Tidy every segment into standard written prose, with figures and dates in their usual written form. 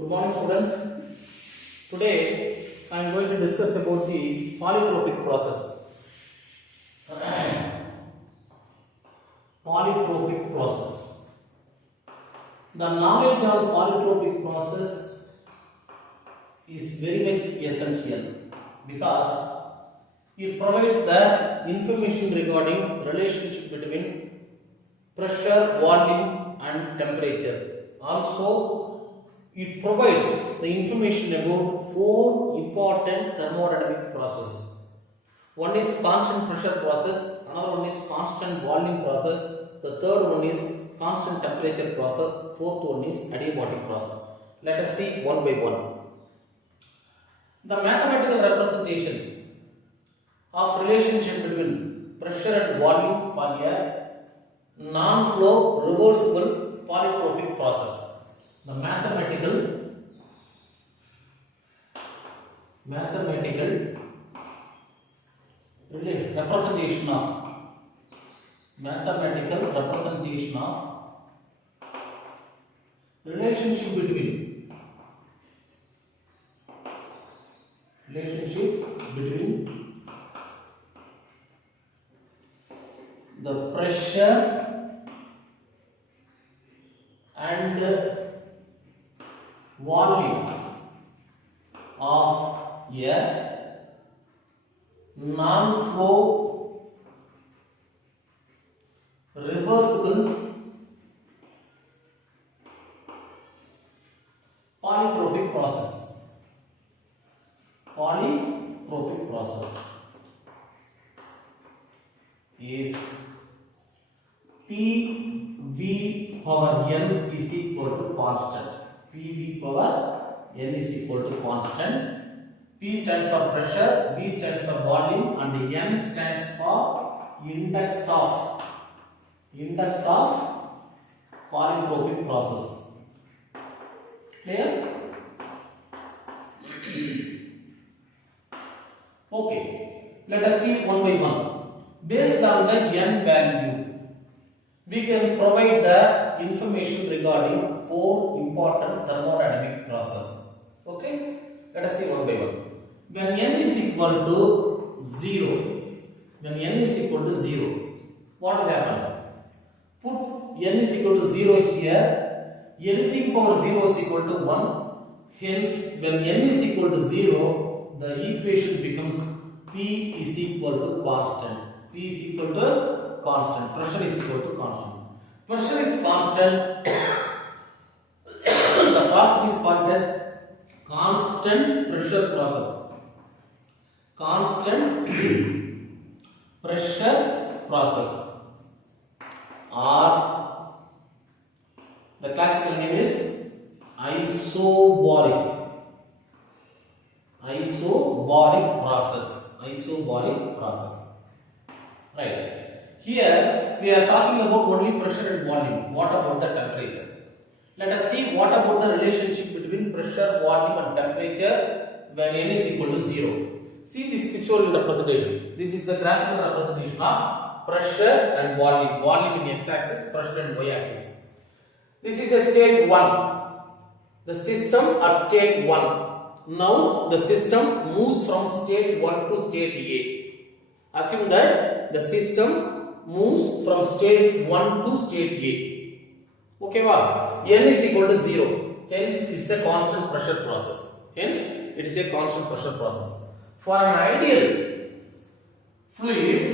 Good morning, students. Today I am going to discuss about the polytropic process. Polytropic process. The knowledge of polytropic process is very much essential because it provides the information regarding relationship between pressure, volume and temperature. Also, it provides the information about four important thermodynamic processes. One is constant pressure process, another one is constant volume process, the third one is constant temperature process, fourth one is adiabatic process. Let us see one by one. The mathematical representation of relationship between pressure and volume for a non-flow reversible polytropic process. The mathematical representation of relationship between the pressure and volume of a non-flow reversible polytropic process. Polytropic process is PV power n is equal to constant. PV power n is equal to constant. P stands for pressure, V stands for volume, and n stands for index of polytropic process. Clear? Okay, let us see one by one. Based on the n value, we can provide the information regarding four important thermodynamic processes. Okay, let us see one by one. When n is equal to 0, what will happen? Put n is equal to 0 here. Anything power 0 is equal to 1. Hence, when n is equal to 0, the equation becomes P is equal to constant. P is equal to constant. Pressure is equal to constant. Pressure is constant. The process is called as constant pressure process. Constant pressure process, or the classical name is isobaric process. Right. Here we are talking about only pressure and volume. What about the temperature? Let us see what about the relationship between pressure, volume and temperature when n is equal to 0. See this pictorial representation. This is the graphical representation of pressure and volume. Volume in x-axis, pressure in y-axis. This is a state 1. The system at state 1. Now the system moves from state 1 to state A. Assume that the system moves from state 1 to state A. Okay, wow. N is equal to 0. Hence, it is a constant pressure process. For an ideal fluids,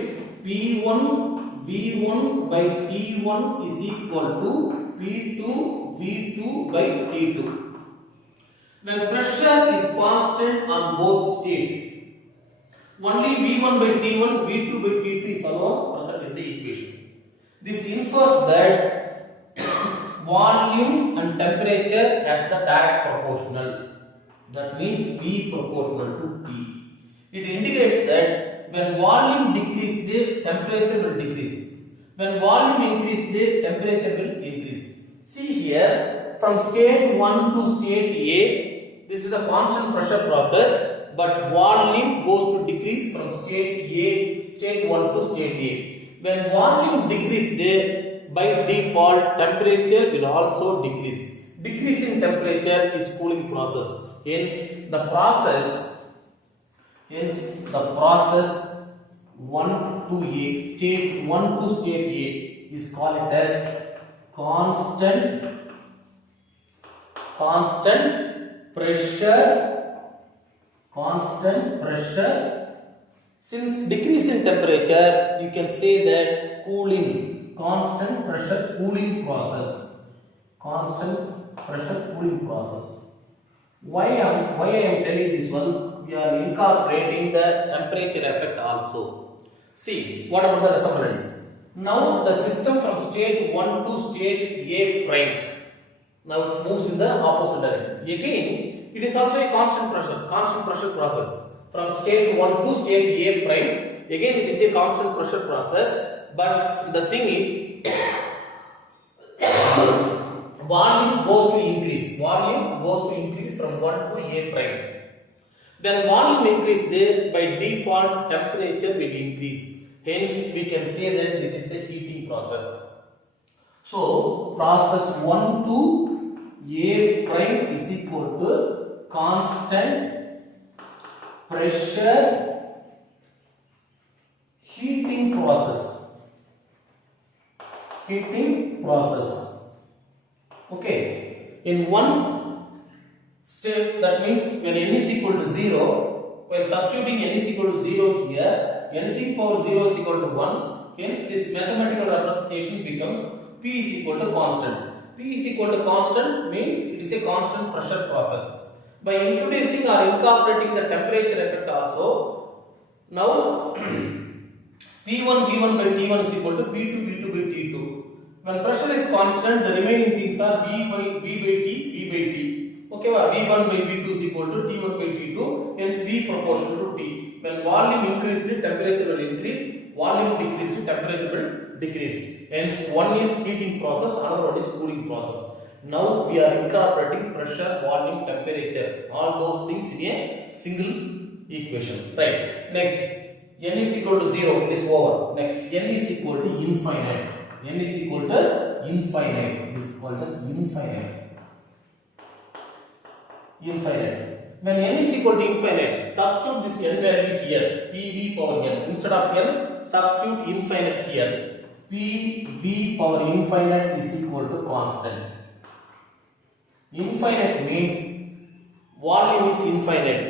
P1 V1 by T1 is equal to P2 V2 by T2. When pressure is constant on both states, only V1 by T1, V2 by T2 is alone present in the equation. This infers that volume and temperature has the direct proportional. That means V proportional to T. It indicates that when volume decreases, the temperature will decrease. When volume increases, the temperature will increase. See here, from state 1 to state A, this is a constant pressure process, but volume goes to decrease from state 1 to state A. When volume decreases, by default temperature will also decrease. Decreasing temperature is cooling process. Hence the process 1 to A, state 1 to state A is called as constant pressure. Since decrease in temperature, you can say that cooling, constant pressure cooling process. Why I am telling this one? We are incorporating the temperature effect also. See, what about the resemblance? Now the system from state 1 to state A prime now moves in the opposite direction. Again, it is also a constant pressure process. From state 1 to state A prime, again it is a constant pressure process, but the thing is volume goes to increase from 1 to A prime. When volume increases, by default temperature will increase. Hence we can say that this is a heating process. So process 1 to A prime is equal to constant pressure heating process. Okay, in one step, that means when n is equal to 0, when substituting n is equal to 0 here, anything power 0 is equal to 1. Hence this mathematical representation becomes P is equal to constant. P is equal to constant means it is a constant pressure process. By introducing or incorporating the temperature effect also, now P1 V1 by T1 is equal to P2 V2 by T2. When pressure is constant, the remaining things are V by T. Okay, V1 by V2 is equal to T1 by T2, hence V proportional to T. When volume increases, temperature will increase, volume decreases, temperature will decrease. Hence, one is heating process, another one is cooling process. Now we are incorporating pressure, volume, temperature, all those things in a single equation. Right. Next, n is equal to 0, it is over. Next, n is equal to infinite. This is called as infinite. When n is equal to infinite, substitute this n value here, PV power n. Instead of n, substitute infinite here. PV power infinite is equal to constant. Infinite means volume is infinite.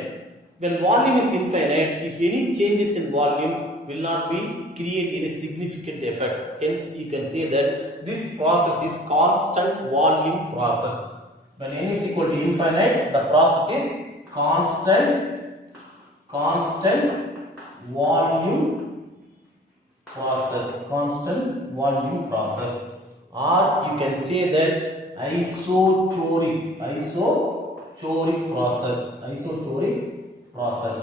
When volume is infinite, if any changes in volume will not be create any significant effect. Hence, you can say that this process is constant volume process. When n is equal to infinite, the process is constant volume process. Or you can say that isochoric process.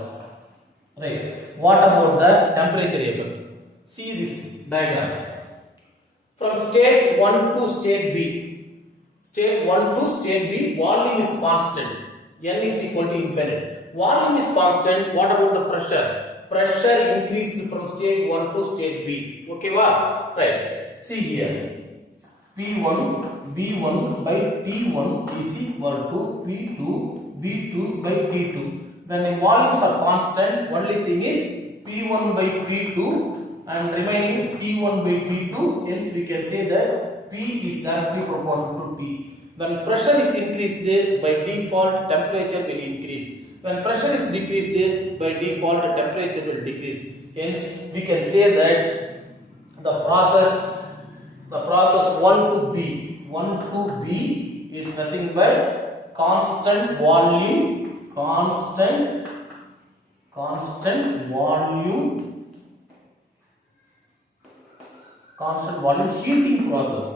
Right. What about the temperature effect? See this diagram. From state 1 to state B, volume is constant. N is equal to infinite. Volume is constant. What about the pressure? Pressure increased from state 1 to state B. Okay, what? Right. See here. P1 V1 by T1 is equal to P2 V2 by T2. When the volumes are constant, only thing is P1 by P2 and remaining T1 by T2. Hence, we can say that P is directly proportional to T. When pressure is increased, by default temperature will increase. When pressure is decreased, by default temperature will decrease. Hence, we can say that the process 1 to B is nothing but constant volume heating process.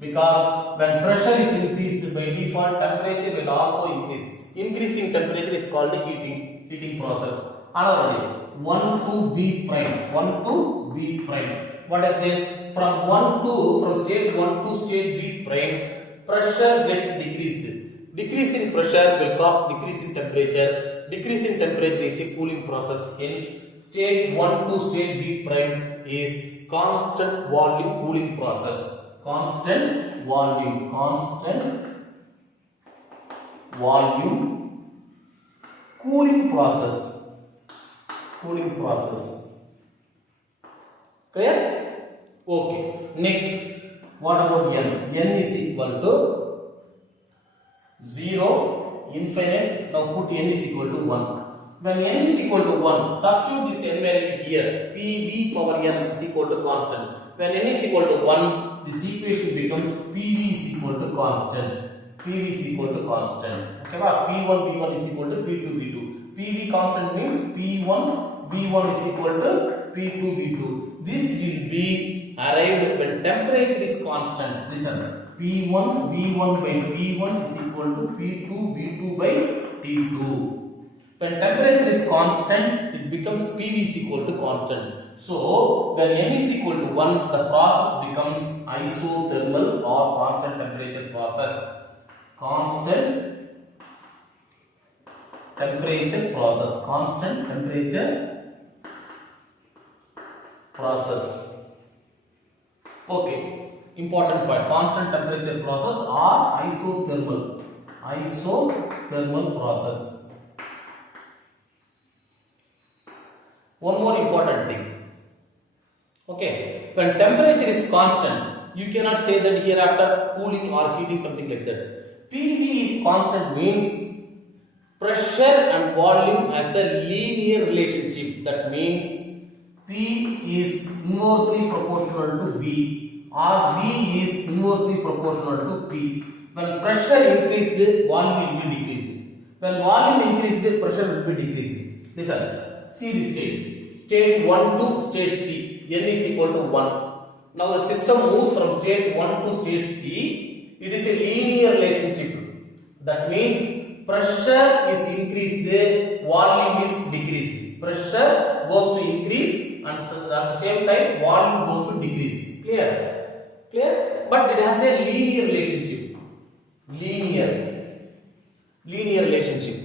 Because when pressure is increased, by default temperature will also increase. Increasing temperature is called the heating process. Another is 1 to B prime. What is this? From state 1 to state B prime, pressure gets decreased. Decrease in pressure will cause decrease in temperature. Decrease in temperature is a cooling process. Hence, state 1 to state B prime is constant volume cooling process. constant volume cooling process. Clear? Okay. Next, what about n? N is equal to 0, infinite. Now put n is equal to 1. When n is equal to 1, substitute this n value here. PV power n is equal to constant. When n is equal to 1, this equation becomes PV is equal to constant. Okay, P1 V1 is equal to P2 V2. PV constant means P1 V1 is equal to P2 V2. This will be arrived when temperature is constant. Listen, P1 V1 by T1 is equal to P2 V2 by T2. When temperature is constant, it becomes PV is equal to constant. So, when n is equal to 1, the process becomes isothermal or constant temperature process. Constant temperature process. Okay, important part. Constant temperature process or isothermal process. One more important thing. Okay, when temperature is constant, you cannot say that hereafter cooling or heating, something like that. PV is constant means pressure and volume has a linear relationship. That means P is inversely proportional to V or V is inversely proportional to P. When pressure increased, volume will be decreasing. When volume increased, pressure will be decreasing. Listen, see this state. State 1 to state C. N is equal to 1. Now the system moves from state 1 to state C. It is a linear relationship. That means pressure is increased, volume is decreased. Pressure goes to increase and at the same time volume goes to decrease. Clear? But it has a linear relationship. Linear relationship.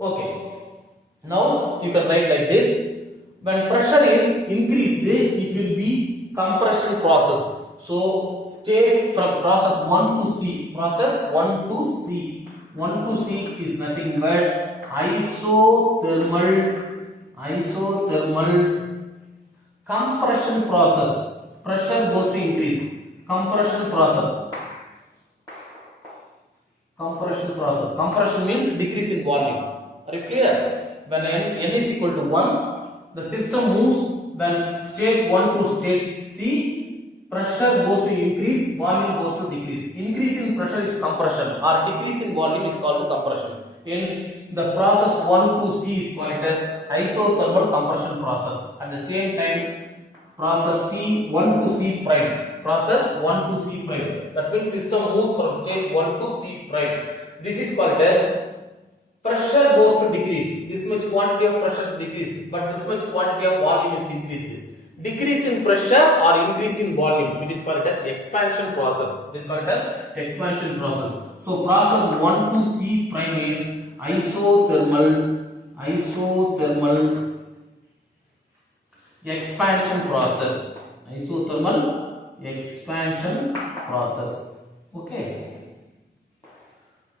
Okay. Now you can write like this. When pressure is increased, it will be compression process. So state from process 1 to C. Process 1 to C. 1 to C is nothing but isothermal compression process. Pressure goes to increase. Compression process. Compression means decrease in volume. Are you clear? When n is equal to 1, the system moves when state 1 to state C, pressure goes to increase, volume goes to decrease. Increase in pressure is compression or decrease in volume is called compression. Hence, the process 1 to C is called as isothermal compression process. At the same time, process C 1 to C prime. Process 1 to C prime. That means system moves from state 1 to C prime. This is called as pressure goes to decrease. This much quantity of pressure is decreased, but this much quantity of volume is increased. Decrease in pressure or increase in volume, it is called as expansion process. So process 1 to C prime is isothermal expansion process. Okay.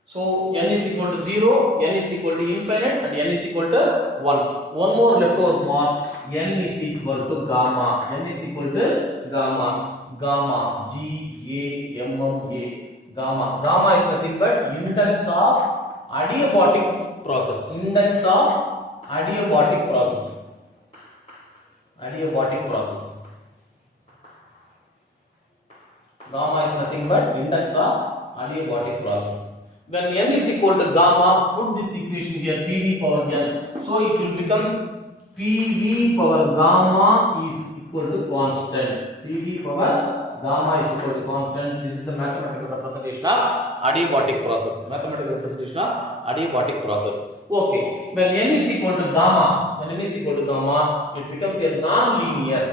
So n is equal to 0, n is equal to infinite, and n is equal to 1. One more leftover part. N is equal to gamma. Gamma. G-A-M-M-A. Gamma is nothing but index of adiabatic process. Gamma is nothing but index of adiabatic process. When n is equal to gamma, put this equation here, PV power n. So it will become PV power gamma is equal to constant. PV power gamma is equal to constant. This is the mathematical representation of adiabatic process. Okay. When n is equal to gamma, it becomes a non-linear.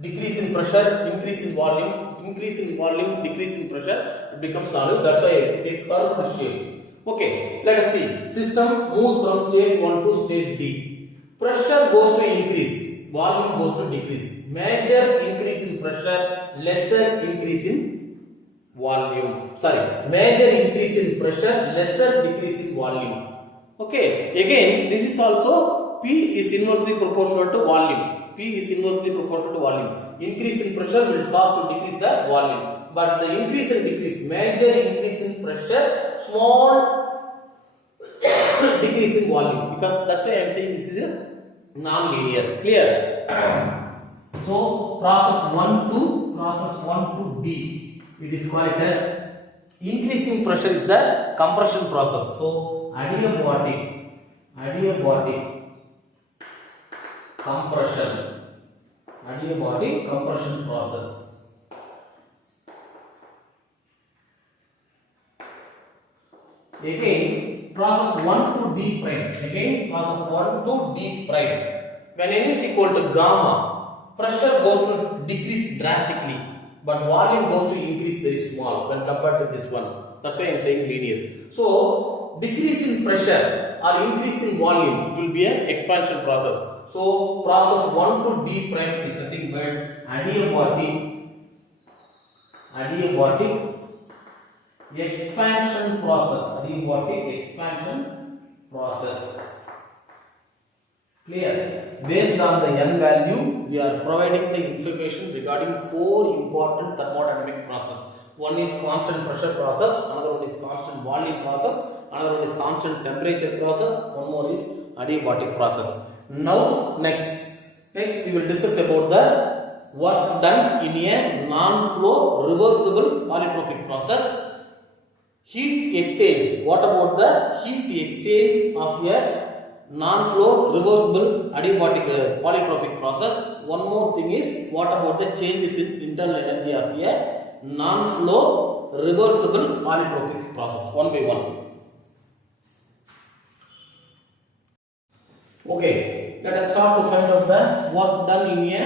Decrease in pressure, increase in volume, decrease in pressure, it becomes non-linear. That's why it takes curved shape. Okay, let us see. System moves from state 1 to state D. Pressure goes to increase. volume goes to decrease. Major increase in pressure, lesser increase in volume. Sorry, major increase in pressure, lesser decrease in volume. Okay, again this is also P is inversely proportional to volume. P is inversely proportional to volume. Increase in pressure will cause to decrease the volume. But the increase and decrease, major increase in pressure, small decrease in volume. Because that's why I am saying this is a non-linear. Clear? So process 1 to D. It is called as increasing pressure is the compression process. So adiabatic compression process. Again process 1 to D prime. When n is equal to gamma, pressure goes to decrease drastically, but volume goes to increase very small when compared to this one. That's why I am saying linear. So decrease in pressure or increase in volume, it will be an expansion process. So process 1 to D prime is nothing but adiabatic expansion process. Clear? Based on the n value, we are providing the information regarding 4 important thermodynamic process. One is constant pressure process, another one is constant volume process, another one is constant temperature process, one more is adiabatic process. Now next we will discuss about the work done in a non-flow reversible polytropic process. Heat exchange. What about the heat exchange of a non-flow reversible adiabatic polytropic process? One more thing is, what about the changes in internal energy of a non-flow reversible polytropic process? One by one. Okay, let us start to find out the work done in a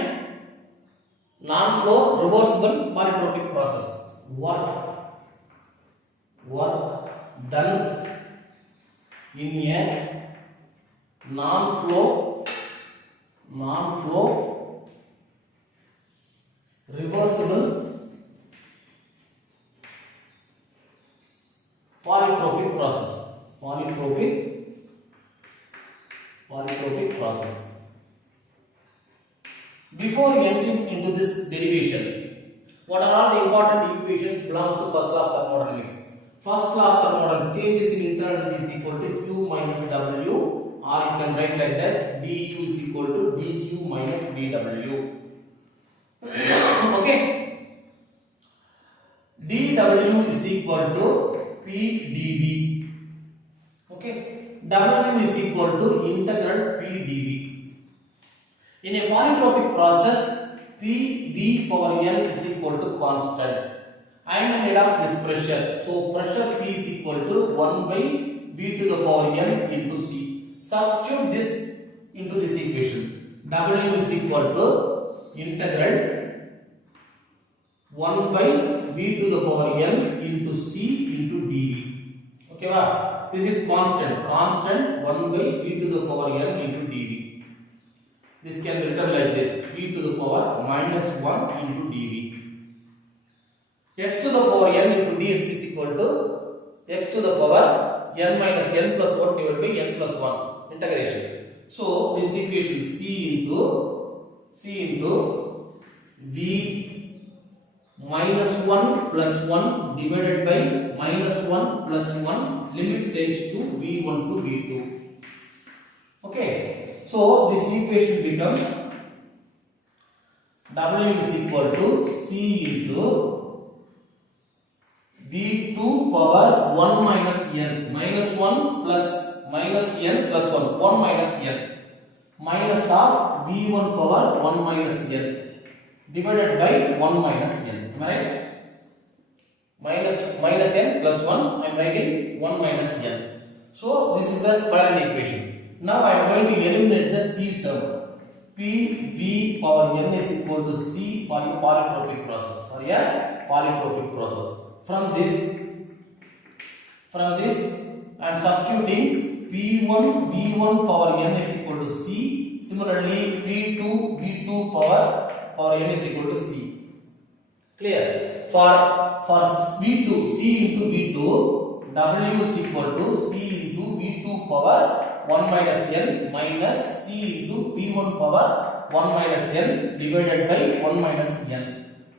non-flow reversible polytropic process. Work done in a non-flow reversible polytropic process. Before entering into this derivation, what are all the important equations belongs to first law of thermodynamics? First law of thermodynamics, changes in internal energy is equal to Q minus W, or you can write like this, du is equal to dQ minus dW. Okay, dW is equal to P dV. Okay, W is equal to integral P dV. In a polytropic process, PV power n is equal to constant. I am made of this pressure. So pressure P is equal to 1 by V to the power n into C. Substitute this into this equation. W is equal to integral 1 by V to the power n into C into dV. Okay, wow? This is constant 1 by V to the power n into dV. This can be written like this, V to the power minus 1 into dV. X to the power n into dx is equal to x to the power n minus n plus 1 divided by n plus 1 integration. So this equation C into V minus 1 plus 1 divided by minus 1 plus 1, limit tends to V1 to V2. Okay, so this equation becomes W is equal to C into V2 power 1 minus n, minus 1 plus minus n plus 1, 1 minus n, minus of V1 power 1 minus n divided by 1 minus n. Am I right? Minus n plus 1, I am writing 1 minus n. So this is the final equation. Now I am going to eliminate the C term. PV power n is equal to C for a polytropic process. From this I am substituting P1 V1 power n is equal to C Similarly, P2 V2 power n is equal to C. Clear? For V2, C into V2, W is equal to C into V2 power 1 minus n minus C into P1 power 1 minus n divided by 1 minus n.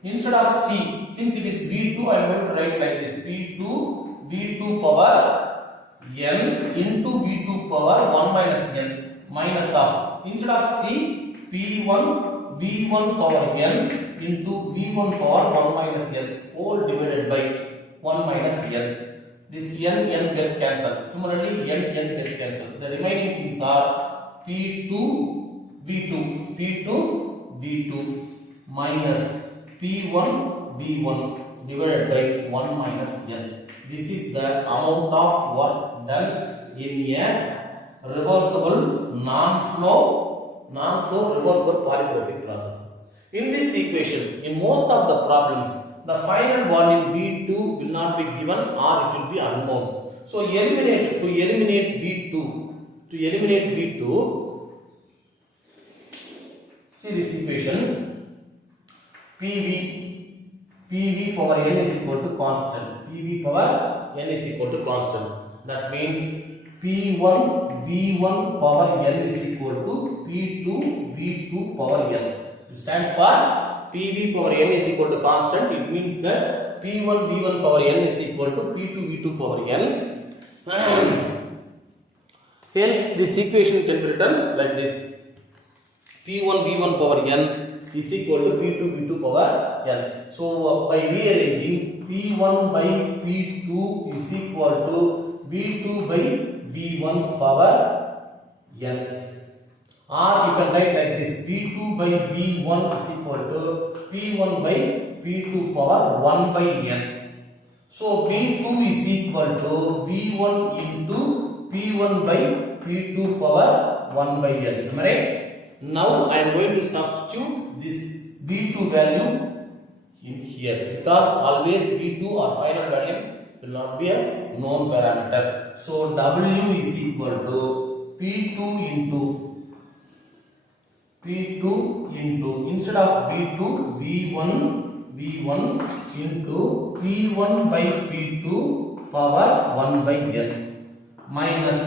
Instead of C, since it is V2, I am going to write like this: P2 V2 power n into V2 power 1 minus n minus of, instead of C, P1 V1 power n into V1 power 1 minus n all divided by 1 minus n. This n gets cancelled. Similarly, n gets cancelled. The remaining things are P2 V2 minus P1 V1 divided by 1 minus n. This is the amount of work done in a reversible non-flow reversible polytropic process. In this equation, in most of the problems, the final volume V2 will not be given or it will be unknown. So to eliminate V2, see this equation, PV power n is equal to constant. PV power n is equal to constant. That means P1 V1 power n is equal to P2 V2 power n. It stands for PV power n is equal to constant. It means that P1 V1 power n is equal to P2 V2 power n. Hence, this equation can be written like this: P1 V1 power n is equal to P2 V2 power n. So, by rearranging, P1 by P2 is equal to V2 by V1 power n. Or you can write like this: P2 by V1 is equal to P1 by P2 power 1 by n. So, V2 is equal to V1 into P1 by P2 power 1 by n. Am I right? Now, I am going to substitute this V2 value in here, because always V2 or final value will not be a known parameter. So, W is equal to P2 into instead of V2 V1 into P1 by P2 power 1 by n minus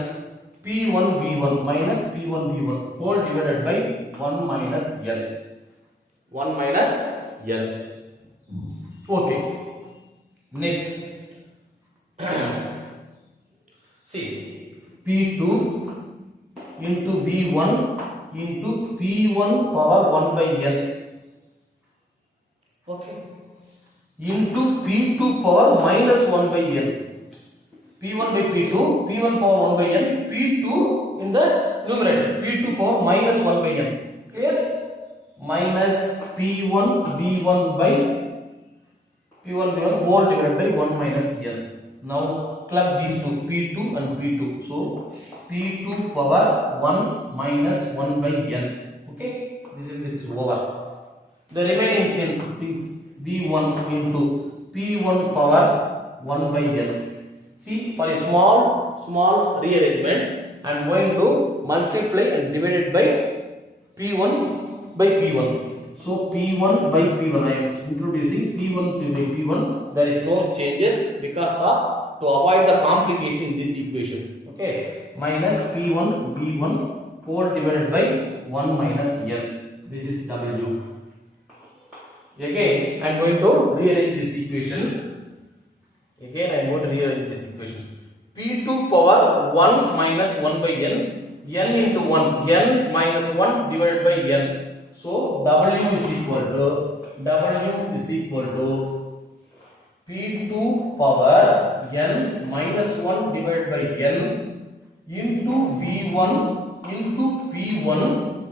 P1 V1 whole divided by 1 minus n. Okay. Next, see, P2 into V1 into P1 power 1 by n. Okay. Into P2 power minus 1 by n. P1 by P2 power 1 by n, P2 in the numerator, P2 power minus 1 by n. Clear? Minus P1 V1 by P1 whole divided by 1 minus n. Now club these two, P2 and P2. So P2 power 1 minus 1 by n. Okay, this is over. The remaining things, V1 into P1 power 1 by n. See, for a small rearrangement, I am going to multiply and divide it by P1 by P1. So P1 by P1, I am introducing P1 by P1. There is no changes because of, to avoid the complication in this equation. Okay, minus P1 V1 whole divided by 1 minus n. This is W. Again, I am going to rearrange this equation. P2 power 1 minus 1 by n into 1, n minus 1 divided by n. So W is equal to P2 power n minus 1 divided by n into V1 into P1.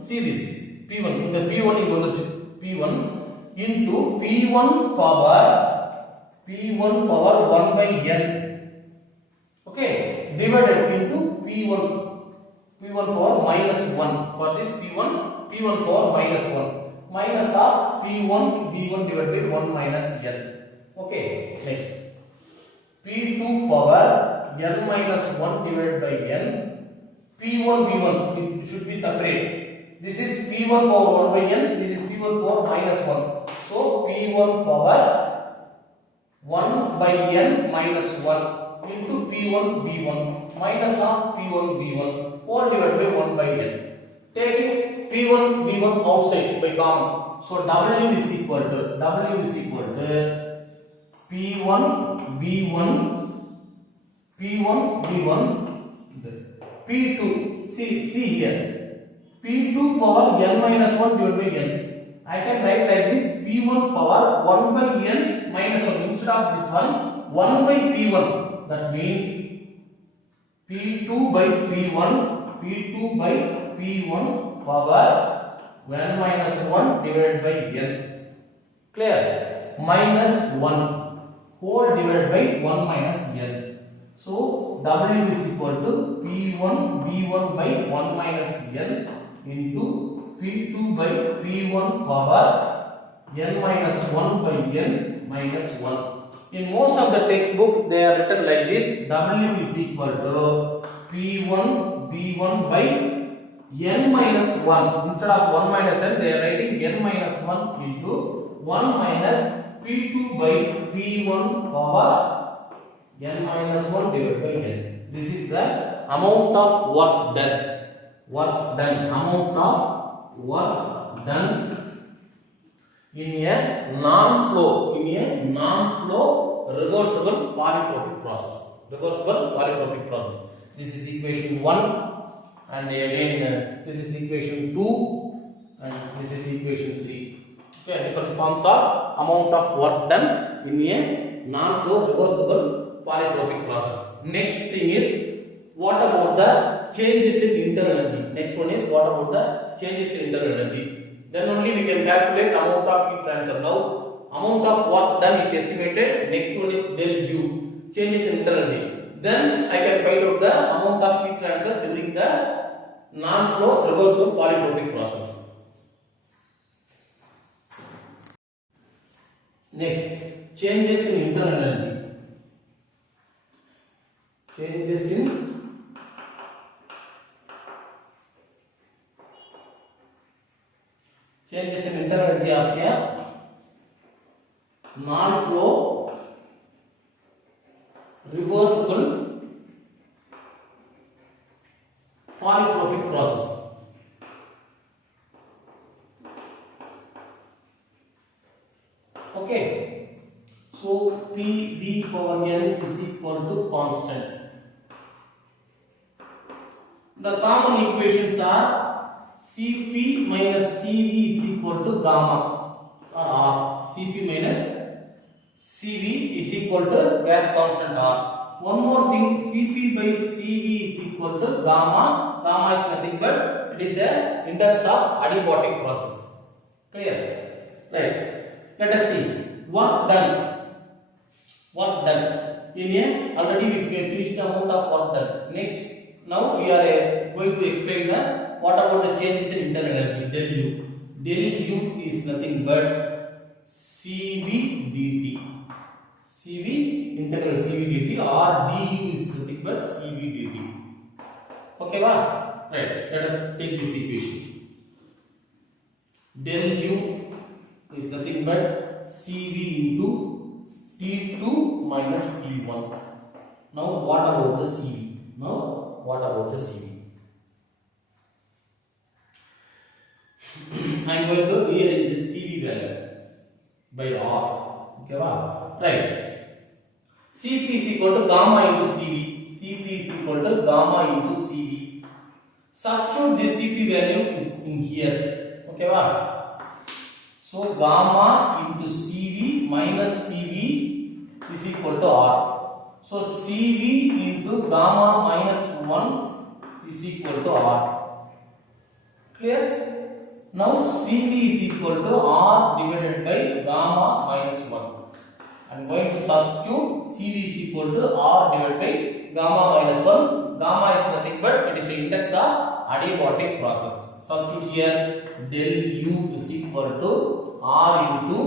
See this, P1 in the P1 P1 into P1 power 1 by n. Okay, divided into P1 power minus 1. For this P1 power minus 1 minus of P1 V1 divided by 1 minus n. Okay, next P2 power n minus 1 divided by n. P1 V1, it should be separate. This is P1 power 1 by n. This is P1 power minus 1. So P1 power 1 by n minus 1 into P1 V1 minus of P1 V1 all divided by 1 by n. Taking P1 V1 outside by common. So W is equal to P1 V1 P2. See here. P2 power n minus 1 divided by n. I can write like this: P1 power 1 by n minus 1. Instead of this one, 1 by P1. That means P2 by P1 power n minus 1 divided by n. Clear? Minus 1 whole divided by 1 minus n. So W is equal to P1 V1 by 1 minus n into P2 by P1 power n minus 1 by n minus 1. In most of the textbook they are written like this: W is equal to P1 V1 by n minus 1. Instead of 1 minus n, they are writing n minus 1 into 1 minus P2 by P1 power n minus 1 divided by n. This is the amount of work done. Amount of work done in a non-flow reversible polytropic process. This is equation 1, and again this is equation 2, and this is equation 3. Okay, different forms of amount of work done in a non-flow reversible polytropic process. Next thing is, what about the changes in internal energy? Next one is, what about the changes in internal energy? Then only we can calculate amount of heat transfer. Now amount of work done is estimated. Next one is del U, changes in internal energy. Then I can find out the amount of heat transfer during the non-flow reversible polytropic process. Next, changes in internal energy. Changes in internal energy of a non-flow reversible polytropic process. Okay, so PV power n is equal to constant. The common equations are Cp minus Cv is equal to gamma, or Cp minus Cv is equal to gas constant R. One more thing, Cp by Cv is equal to gamma. Gamma is nothing but it is a index of adiabatic process. Clear? Right. Let us see work done. In a already we finished the amount of work done. Next, now we are going to explain the what about the changes in internal energy. Del U. Del U is nothing but Cv dt. Cv integral Cv dt, or du is nothing but Cv dt. Okay, va? Right. Let us take this equation. Del U is nothing but Cv into T2 minus T1. Now what about the Cv? I am going to rearrange the Cv value by R. Okay, va? Right. Cp is equal to gamma into Cv. Cp is equal to gamma into Cv. Substitute this Cp value is in here. Okay, va? So gamma into Cv minus Cv is equal to R. So Cv into gamma minus 1 is equal to R. Clear? Now Cv is equal to R divided by gamma minus 1. I am going to substitute Cv is equal to R divided by gamma minus 1. Gamma is nothing but it is the index of adiabatic process. Substitute here, del U is equal to R into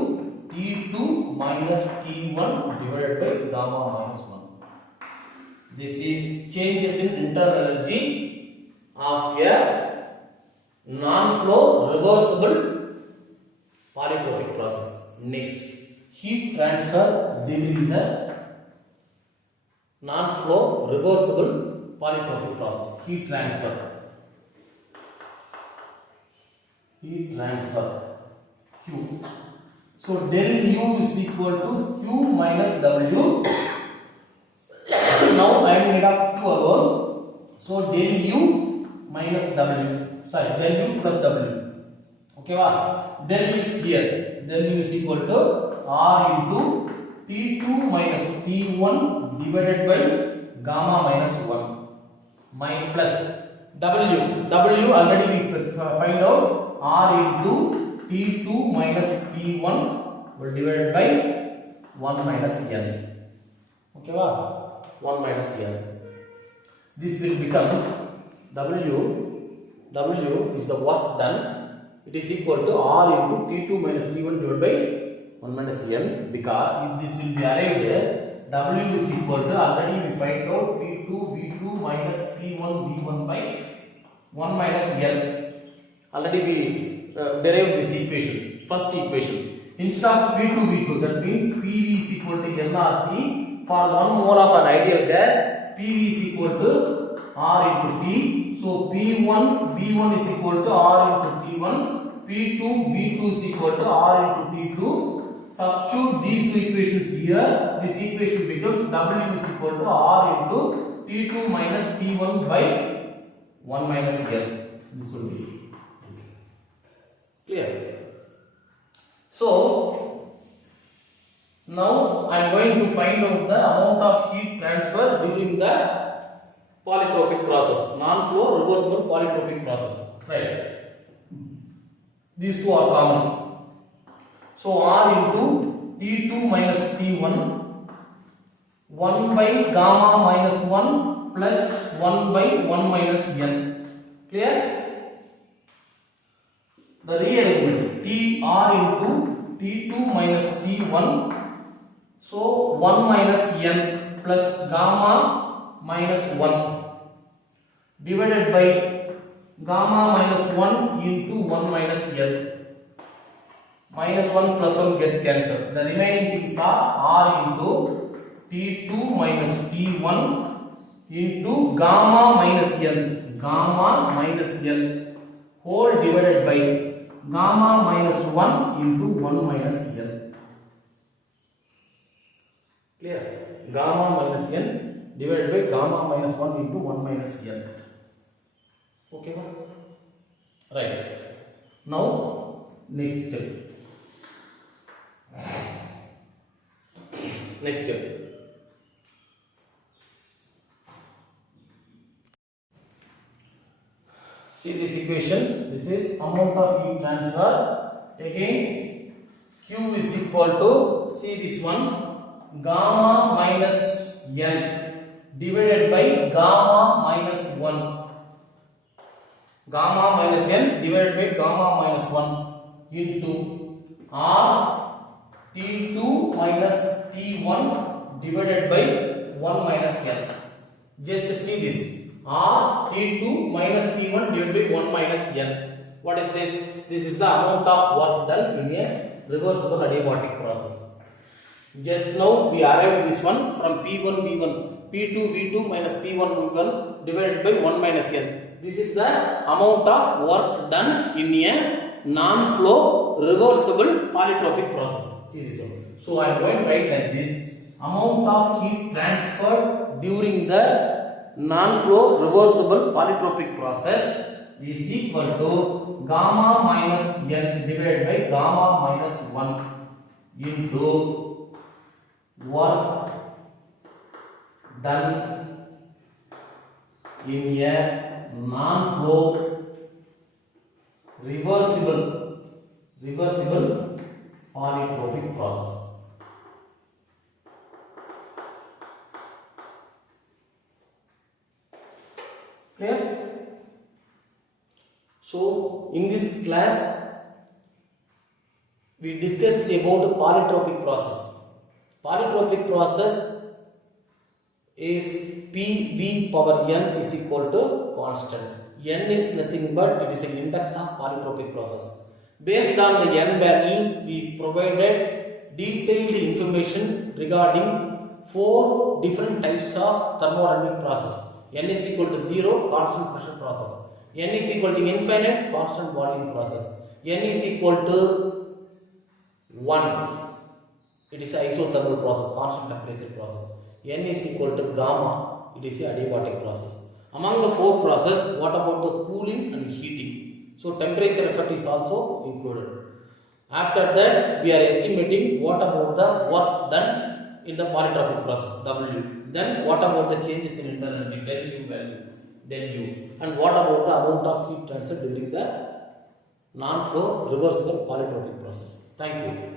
T2 minus T1 divided by gamma minus 1. This is changes in internal energy of a non-flow reversible polytropic process. Next, heat transfer during the non-flow reversible polytropic process. Heat transfer. Heat transfer Q. So del U is equal to Q minus W. Now I am made of Q alone. So del U minus W. Sorry, del U plus W. Okay, wow. Del U is here. Del U is equal to R into T2 minus T1 divided by gamma minus 1. Plus W. W already we find out. R into T2 minus T1 will divided by 1 minus N. Okay, wow. 1 minus N. This will become W is the work done. It is equal to R into T2 minus T1 divided by 1 minus N, because if this will be arrived there, W is equal to, already we find out P2 V2 minus P1 V1 by 1 minus N. Already we derived this equation, first equation. Instead of P2 V2, that means PV is equal to nRT. For 1 mole of an ideal gas, PV is equal to R into T. So P1 V1 is equal to R into T1. P2 V2 is equal to R into T2. Substitute these two equations here. This equation becomes W is equal to R into T2 minus T1 by 1 minus L. This will be clear. So now I am going to find out the amount of heat transfer during the polytropic process, non-flow reversible polytropic process. Right. These two are common. So R into T2 minus T1, 1 by gamma minus 1 plus 1 by 1 minus N. Clear? The rearrangement TR into T2 minus T1, so 1 minus N plus gamma minus 1 divided by gamma minus 1 into 1 minus L. Minus 1 plus 1 gets cancelled. The remaining things are R into T2 minus T1 into gamma minus L. Gamma minus L whole divided by gamma minus 1 into 1 minus L. Clear? Gamma minus N divided by gamma minus 1 into 1 minus L. Okay, right. Now next step. Next step. See this equation. This is amount of heat transfer. Again, Q is equal to, see this one, gamma minus N divided by gamma minus 1. Gamma minus N divided by gamma minus 1 into R T2 minus T1 divided by 1 minus L. Just see this. R T2 minus T1 divided by 1 minus L. What is this? This is the amount of work done in a reversible adiabatic process. Just now we arrived this one from P1 V1, P2 V2 minus P1 V1 divided by 1 minus L. This is the amount of work done in a non-flow reversible polytropic process. See this one. So I am going to write like this: amount of heat transferred during the non-flow reversible polytropic process is equal to gamma minus N divided by gamma minus 1 into work done in a non-flow reversible polytropic process. Clear? So in this class we discussed about polytropic process. Polytropic process is PV power N is equal to constant. N is nothing but it is an index of polytropic process. Based on the N values, we provided detailed information regarding 4 different types of thermodynamic process. N is equal to 0, constant pressure process. N is equal to infinite, constant volume process. N is equal to 1, it is isothermal process, constant temperature process. N is equal to gamma, it is a adiabatic process. Among the 4 processes, what about the cooling and heating? So temperature effect is also included. After that, we are estimating what about the work done in the polytropic process, W. Then what about the changes in internal energy, del U value, del U. And what about the amount of heat transfer during the non-flow reversible polytropic process. Thank you.